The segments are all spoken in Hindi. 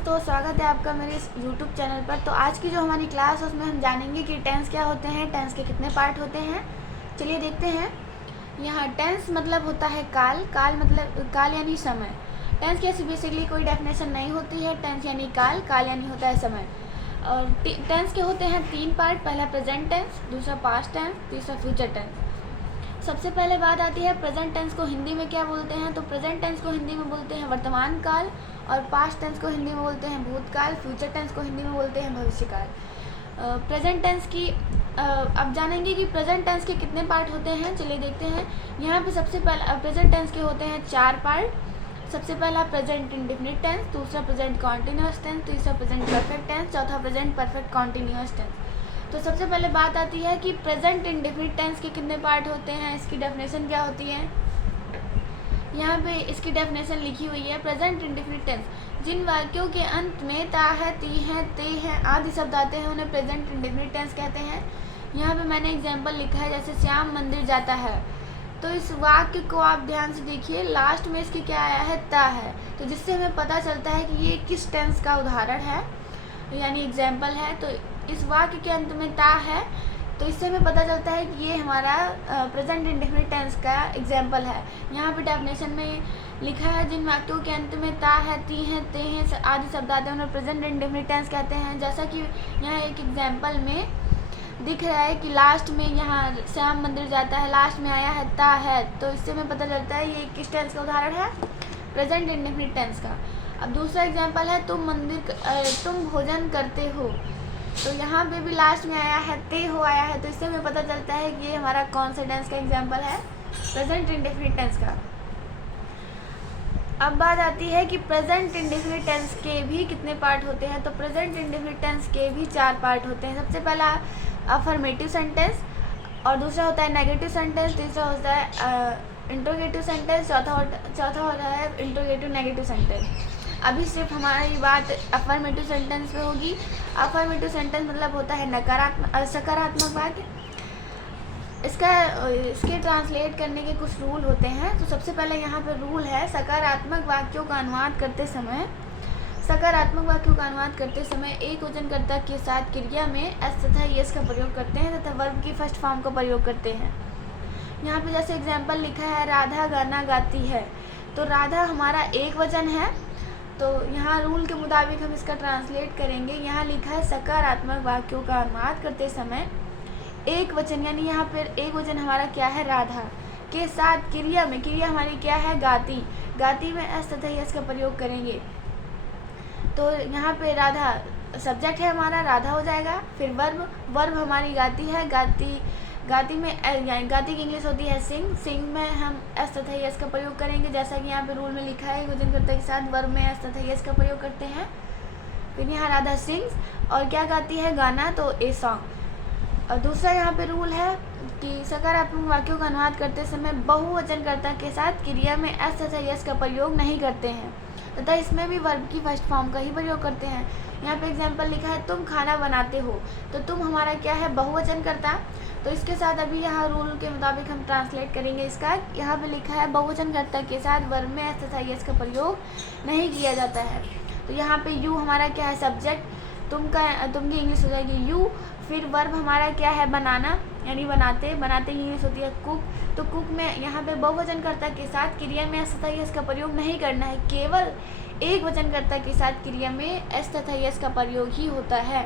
दोस्तों, स्वागत है आपका मेरे इस YouTube चैनल पर। तो आज की जो हमारी क्लास है उसमें हम जानेंगे कि टेंस क्या होते हैं, टेंस के कितने पार्ट होते हैं। चलिए देखते हैं। यहाँ टेंस मतलब होता है काल। काल मतलब काल यानी समय। टेंस की ऐसी बेसिकली कोई डेफिनेशन नहीं होती है। टेंस यानी काल, काल यानी होता है समय। और टेंस के होते हैं 3 पार्ट। पहला प्रेजेंट टेंस, दूसरा पास्ट टेंस, तीसरा फ्यूचर टेंस। सबसे पहले बात आती है प्रेजेंट टेंस को हिंदी में क्या बोलते हैं। तो प्रेजेंट टेंस को हिंदी में बोलते हैं वर्तमान काल, और पास्ट टेंस को हिंदी में बोलते हैं भूतकाल, फ्यूचर टेंस को हिंदी में बोलते हैं भविष्यकाल। प्रेजेंट टेंस की अब जानेंगे कि प्रेजेंट टेंस के कितने पार्ट होते हैं। चलिए देखते हैं। यहाँ पे सबसे पहला प्रेजेंट टेंस के होते हैं 4 पार्ट। सबसे पहला प्रेजेंट इंडेफिनिट टेंस, दूसरा प्रेजेंट कॉन्टिन्यूअस टेंस, तीसरा प्रेजेंट परफेक्ट टेंस, चौथा प्रेजेंट परफेक्ट कॉन्टिन्यूअस टेंस। तो सबसे पहले बात आती है कि प्रेजेंट इंडेफिनिट टेंस के कितने पार्ट होते हैं, इसकी डेफिनेशन क्या होती है। यहाँ पे इसकी डेफिनेशन लिखी हुई है। प्रेजेंट इंडेफिनिट टेंस, जिन वाक्यों के अंत में ता है, ती है, ते है आदि शब्द आते हैं उन्हें प्रेजेंट इंडेफिनिट टेंस कहते हैं। यहाँ पे मैंने एग्जाम्पल लिखा है, जैसे श्याम मंदिर जाता है। तो इस वाक्य को आप ध्यान से देखिए, लास्ट में इसके क्या आया है, ता है। तो जिससे हमें पता चलता है कि ये किस टेंस का उदाहरण है, यानी एग्जाम्पल है। तो इस वाक्य के अंत में ता है, तो इससे हमें पता चलता है कि ये हमारा प्रेजेंट इंडेफिनिट टेंस का एग्जाम्पल है। यहाँ पे डेफिनेशन में लिखा है, जिन वाक्यों के अंत में ता है, ती है, ते हैं आदि शब्द आते हैं उन्हें प्रेजेंट इंडेफिनिट टेंस कहते हैं। जैसा कि यहाँ एक एग्जाम्पल में दिख रहा है कि लास्ट में यहाँ श्याम मंदिर जाता है, लास्ट में आया है ता है। तो इससे हमें पता चलता है ये किस टेंस का उदाहरण है, प्रेजेंट इंडेफिनिट टेंस का। अब दूसरा एग्जाम्पल है, तुम भोजन करते हो। तो यहाँ पे भी लास्ट में आया है ते हो आया है। तो इससे हमें पता चलता है कि ये हमारा कौन सा टेंस का एग्जाम्पल है, प्रेजेंट इंडेफिनिट टेंस का। अब बात आती है कि प्रेजेंट इंडेफिनिट टेंस के भी कितने पार्ट होते हैं। तो प्रेजेंट इंडेफिनिट टेंस के भी 4 पार्ट होते हैं। सबसे पहला अफर्मेटिव सेंटेंस, और दूसरा होता है नेगेटिव सेंटेंस, तीसरा होता है इंट्रोगेटिव सेंटेंस, चौथा होता है इंट्रोगेटिव नेगेटिव सेंटेंस। अभी सिर्फ हमारी बात अफर्मेटिव सेंटेंस पे होगी। अफर्मेटिव सेंटेंस मतलब होता है सकारात्मक वाक्य। इसके ट्रांसलेट करने के कुछ रूल होते हैं। तो सबसे पहले यहाँ पे रूल है, सकारात्मक वाक्यों का अनुवाद करते समय एक वचनकर्ता के साथ क्रिया में एस तथा यस का प्रयोग करते हैं तथा वर्ब की फर्स्ट फॉर्म का प्रयोग करते हैं। यहाँ पे जैसे एग्जाम्पल लिखा है, राधा गाना गाती है। तो राधा हमारा एक वचन है। तो यहाँ रूल के मुताबिक हम इसका ट्रांसलेट करेंगे। यहाँ लिखा है, सकारात्मक वाक्यों का अनुवाद करते समय एक वचन, यानी यहाँ पर एक वचन हमारा क्या है, राधा के साथ क्रिया हमारी क्या है, गाती में एस तथा यस का प्रयोग करेंगे। तो यहाँ पे राधा सब्जेक्ट है हमारा, राधा हो जाएगा। फिर वर्ब हमारी गाती है, गाती में गाती की इंग्लिश होती है सिंग में हम एस तथा यस का प्रयोग करेंगे। जैसा कि यहाँ पे रूल में लिखा है, वचनकर्ता के साथ वर्ब में एस तथा यस का प्रयोग करते हैं। फिर यहाँ राधा सिंग्स, और क्या गाती है, गाना, तो ए सॉन्ग। और दूसरा यहाँ पे रूल है कि सकारात्मक वाक्यों का अनुवाद करते समय बहुवचनकर्ता के साथ क्रिया में एस तथा यस का प्रयोग नहीं करते हैं तथा इसमें भी वर्ब की फर्स्ट फॉर्म का ही प्रयोग करते हैं। यहाँ पे एग्जाम्पल लिखा है, तुम खाना बनाते हो। तो तुम हमारा क्या है, बहुवचनकर्ता। तो इसके साथ अभी यहाँ रूल के मुताबिक हम ट्रांसलेट करेंगे इसका। यहाँ पे लिखा है, बहुवचनकर्ता के साथ वर्ब में एस तथा यस का प्रयोग नहीं किया जाता है। तो यहाँ पे यू हमारा क्या है, सब्जेक्ट। तुम की इंग्लिश हो जाएगी यू। फिर वर्ब हमारा क्या है, बनाना, यानी बनाते की इंग्लिश होती है कुक। तो कुक में यहाँ पे बहुवचनकर्ता के साथ क्रिया में एस तथा यस का प्रयोग नहीं करना है, केवल एक वचनकर्ता के साथ क्रिया में एस तथा यस का प्रयोग ही होता है।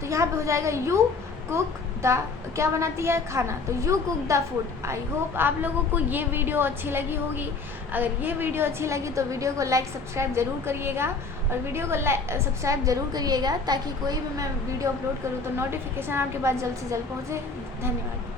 तो यहाँ पे हो जाएगा, यू कुक द, क्या बनाती है, खाना। तो you cook the food. I hope आप लोगों को ये वीडियो अच्छी लगी होगी। अगर ये वीडियो अच्छी लगी तो वीडियो को लाइक सब्सक्राइब ज़रूर करिएगा, और वीडियो को सब्सक्राइब ज़रूर करिएगा ताकि कोई भी मैं वीडियो अपलोड करूँ तो नोटिफिकेशन आपके पास जल्द से जल्द पहुँचे। धन्यवाद।